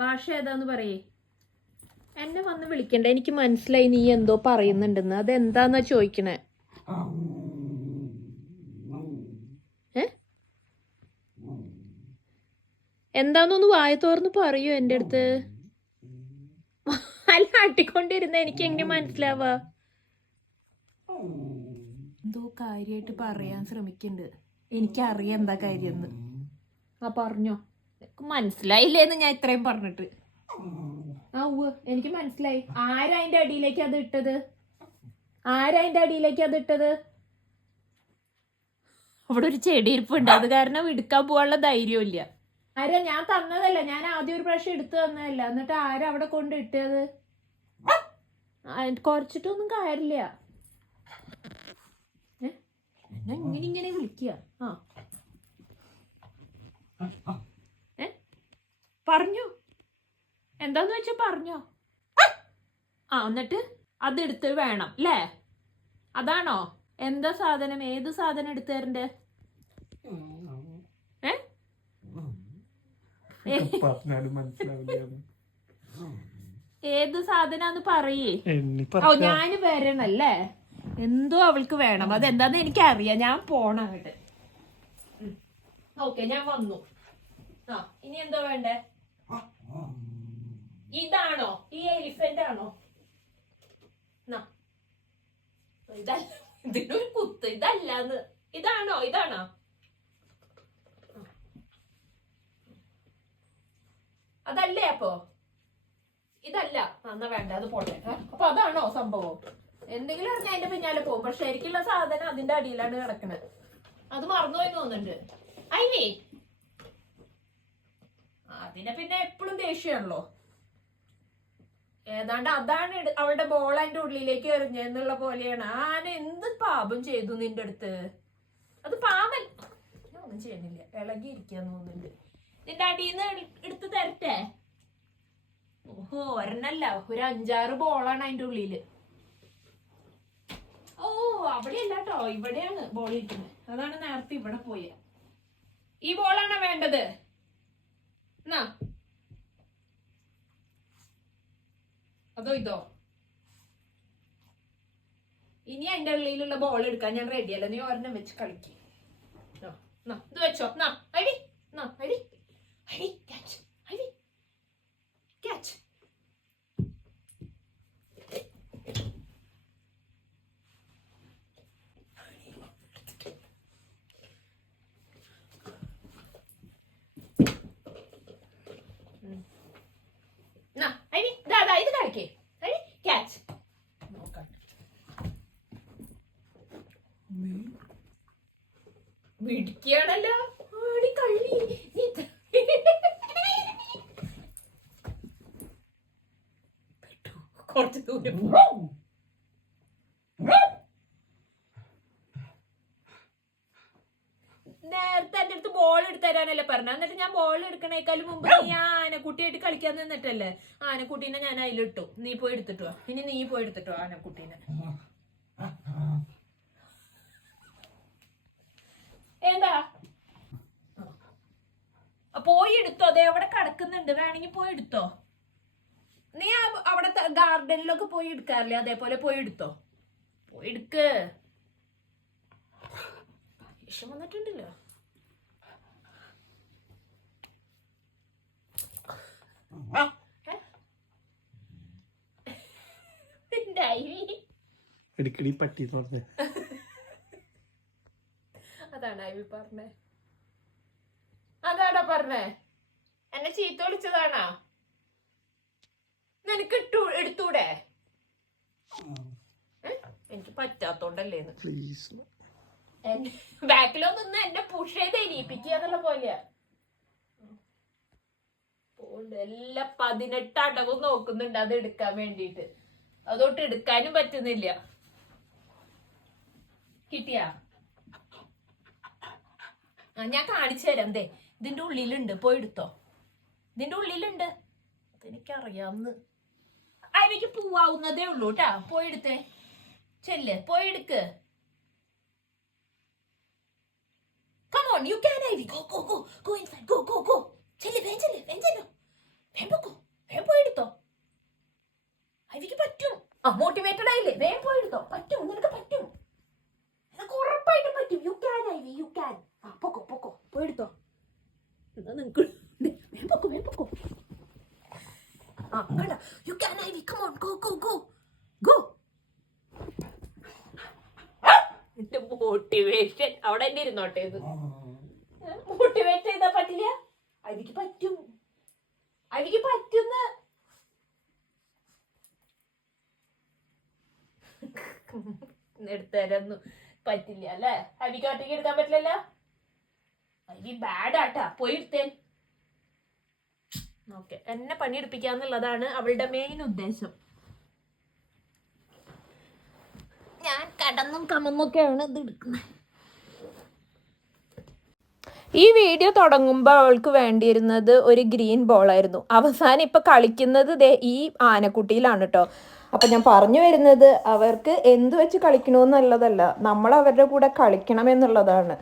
ഭാഷ ഏതാന്ന് പറയേ. എന്നെ വന്ന് വിളിക്കണ്ട, എനിക്ക് മനസ്സിലായി നീ എന്തോ പറയുന്നുണ്ടെന്ന്. അതെന്താന്നാ ചോദിക്കണേ? എന്താന്നൊന്ന് വായ തോർന്ന് പറയൂ എൻ്റെ അടുത്ത്. അല്ല, ആട്ടിക്കൊണ്ടിരുന്ന എനിക്ക് എങ്ങനെ മനസ്സിലാവാ? എന്തോ കാര്യമായിട്ട് പറയാൻ ശ്രമിക്കുന്നുണ്ട്. എനിക്കറിയാം എന്താ കാര്യമെന്ന്. ആ പറഞ്ഞോ. മനസ്സിലായില്ലേന്ന് ഞാൻ ഇത്രയും പറഞ്ഞിട്ട്. ആ എനിക്ക് മനസ്സിലായി. ആരാ അതിന്റെ അടിയിലേക്ക് അത് ഇട്ടത്? അവിടെ ഒരു ചെടി ഇരിപ്പുണ്ട്, അത് കാരണം എടുക്കാൻ പോകാനുള്ള ധൈര്യമില്ല. ആരാ? ഞാൻ തന്നതല്ല, ഞാൻ ആദ്യം ഒരു പ്രാവശ്യം എടുത്തു തന്നതല്ല. എന്നിട്ട് ആരാ അവിടെ കൊണ്ട് ഇട്ടത്? കുറച്ചിട്ടൊന്നും കാര്യമില്ല. ഇങ്ങനെ വിളിക്കുക. പറഞ്ഞോ, എന്താന്ന് വെച്ചാ പറഞ്ഞോ. എന്നിട്ട് അതെടുത്ത് വേണം അല്ലേ? അതാണോ? എന്താ സാധനം? ഏത് സാധനം എടുത്തു തരണ്ടേ? ഏത് സാധനാന്ന് പറയേ. ഞാന് വരണല്ലേ? എന്തോ അവൾക്ക് വേണം. അതെന്താന്ന് എനിക്കറിയാം. ഞാൻ പോണം അങ്ങോട്ട്. ഓക്കെ, ഞാൻ വന്നു. ഇനി എന്തോ വേണ്ടേ? ഇതാണോ? ഈ എലിഫന്റ് ആണോ? ഇതിനൊരു കുത്ത്. ഇതല്ലാന്ന്. ഇതാണോ? അതല്ലേ? അപ്പൊ ഇതല്ല. എന്നാ വേണ്ട, അത് പോട്ടെ. അപ്പൊ അതാണോ സംഭവം? എന്തെങ്കിലും അറിഞ്ഞാൽ അതിന്റെ പിന്നാലെ പോകും. പക്ഷെ ശരിക്കുള്ള സാധനം അതിന്റെ അടിയിലാണ് കിടക്കണത്. അത് മറന്നുപോയി തോന്നുന്നുണ്ട്. അയ്യേ, അതിനെ പിന്നെ എപ്പോഴും ദേഷ്യമാണല്ലോ. ഏതാണ്ട് അതാണ് അവളുടെ ബോൾ അതിന്റെ ഉള്ളിലേക്ക് എറിഞ്ഞെന്നുള്ള പോലെയാണ്. ആന എന്ത് പാപം ചെയ്തു നിന്റെ അടുത്ത്? അത് പാപൻ. ഞാൻ ഒന്നും ചെയ്യുന്നില്ല, ഇളകിയിരിക്കാന്ന് തോന്നുന്നുണ്ട്. നിന്റെ അടിയിന്ന് എടുത്ത് തരട്ടെ? ഓഹോ, ഒരെണ്ണല്ല, ഒരു 5-6 ബോളാണ് അതിന്റെ ഉള്ളില്. ഓ, അവിടെയല്ല കേട്ടോ, ഇവിടെയാണ് ബോൾ ഇരിക്കുന്നത്. അതാണ് നേരത്തെ ഇവിടെ പോയ. ഈ ബോളാണോ വേണ്ടത്? എന്നാ അതോ ഇതോ? ഇനി എന്റെ ഉള്ളിലുള്ള ബോൾ എടുക്കാൻ ഞാൻ റെഡിയല്ല. നീ ഒരെണ്ണം വെച്ച് കളിക്ക്. ഇത് വെച്ചോ. ക്യാച്ച്. ഇത് കളിക്കേ. ക്യാച്ച്. പിടിക്കുകയാണല്ലോ. ആടി കള്ളി. കുറച്ച് ദൂരം. നേരത്തെ എന്റെ അടുത്ത് ബോൾ എടുത്തരാനല്ലേ പറഞ്ഞ? എന്നിട്ട് ഞാൻ ബോൾ എടുക്കണേക്കാളും മുമ്പ് നീ ആനക്കുട്ടിയായിട്ട് കളിക്കാൻ നിന്നിട്ടല്ലേ ആനക്കുട്ടീനെ ഞാൻ അതിലിട്ടു. നീ പോയി എടുത്തിട്ടോ. ഇനി നീ പോയി എടുത്തിട്ടോ ആനക്കുട്ടീനെ. എന്താ? പോയി എടുത്തോ. അതെ, അവിടെ കിടക്കുന്നുണ്ട്, വേണമെങ്കിൽ പോയി എടുത്തോ. നീ അവിടെ ഗാർഡനിലൊക്കെ പോയി എടുക്കാറില്ലേ? അതേപോലെ പോയി എടുത്തോ. പോയി എടുക്ക്. ഇഷ്ടം വന്നിട്ടുണ്ടല്ലോ. പട്ടി അതാണ് ഐവി പറഞ്ഞേ. അതാണോ പറഞ്ഞേ? എന്നെ ചീത്ത വിളിച്ചതാണോ? നിനക്ക് എടുത്തൂടെ? എനിക്ക് പറ്റാത്തോണ്ടല്ലേന്ന്. ബാക്കിലോ നിന്ന് എന്നെ പുഷ് ചെയ്ത് എണീപ്പിക്കുക എന്നുള്ള പോലെയാ. എല്ലാ 18 അടവും നോക്കുന്നുണ്ട് അത് എടുക്കാൻ വേണ്ടിട്ട്. അതോട്ട് എടുക്കാനും പറ്റുന്നില്ല. കിട്ടിയാ? ഞാൻ കാണിച്ചു തരാം. ദേ, ഇതിന്റെ ഉള്ളിലുണ്ട്, പോയി എടുത്തോ. ഇതിന്റെ ഉള്ളിലുണ്ട്. അതെനിക്കറിയാവുന്ന. അതിലേക്ക് പോവാവുന്നതേ ഉള്ളൂ കേട്ടാ. പോയി എടുത്തേ. ചെല്ല്, പോയി എടുക്ക്. Come on, you can, Ivy. Go inside. Go. ചെല്ല്, വേഗം ചെല്ല്. മോട്ടിവേറ്റഡ് ആയില്ലേ? വേഗം പോയെടുത്തോ. പറ്റും, നിനക്ക് പറ്റും, നിനക്ക് ഉറപ്പായിട്ടും പറ്റും. You can ivy, you can. പൊക്കോ പൊക്കോ, പോയെടുത്തോ. എന്നാ നിനക്ക് വേഗം പൊക്കോ, വേഗം പൊക്കോ. കണ്ട, you can ivy, come on, go go go go. Motivation അവിടെ തന്നെ ഇരുന്നോട്ടെ. ഇത് മോട്ടിവേറ്റ് ചെയ്താ പറ്റില്ല. ഐവിക്ക് പറ്റും, ഐവിക്ക് പറ്റുന്ന. എടുത്തരൊന്നും പറ്റില്ല അല്ലേ? ഐവിക്ക് ഒറ്റയ്ക്ക് എടുക്കാൻ പറ്റില്ലല്ലോ. ഐവി ബാഡ് ആട്ടാ, പോയി എടുത്തേൻ. ഓക്കെ, എന്നെ പണിയെടുപ്പിക്കാന്നുള്ളതാണ് അവളുടെ മെയിൻ ഉദ്ദേശം. ഞാൻ കടന്നും കമന്നൊക്കെയാണ് ഇത് എടുക്കുന്നത്. ഈ വീഡിയോ തുടങ്ങുമ്പോൾ അവൾക്ക് വേണ്ടിയിരുന്നത് ഒരു ഗ്രീൻ ബോളായിരുന്നു. അവസാനം ഇപ്പം കളിക്കുന്നത് ഈ ആനക്കുട്ടിയിലാണ് കേട്ടോ. അപ്പം ഞാൻ പറഞ്ഞു വരുന്നത്, അവർക്ക് എന്ത് വെച്ച് കളിക്കണമെന്നുള്ളതല്ല, നമ്മൾ അവരുടെ കൂടെ കളിക്കണം എന്നുള്ളതാണ്.